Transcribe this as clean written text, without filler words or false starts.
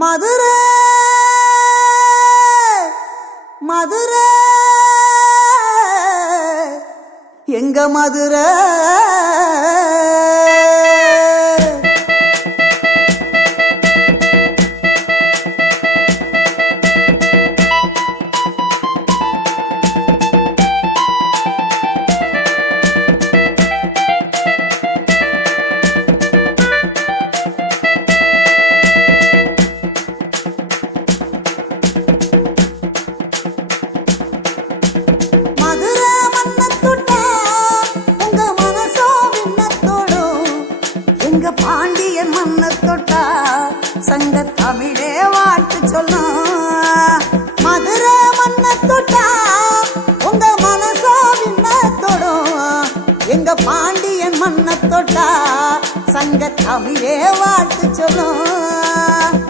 மதுரை மதுரை எங்க மதுரை பாண்டியன் மன்ன தொட்டா சங்க தமிழே வாழ்த்து சொல்லும். மதுரை மன்ன தொட்டா உங்க மனசோ விண்ண தொடும். எங்க பாண்டியன் மன்ன தொட்டா சங்க தமிழே வாழ்த்து சொல்லும்.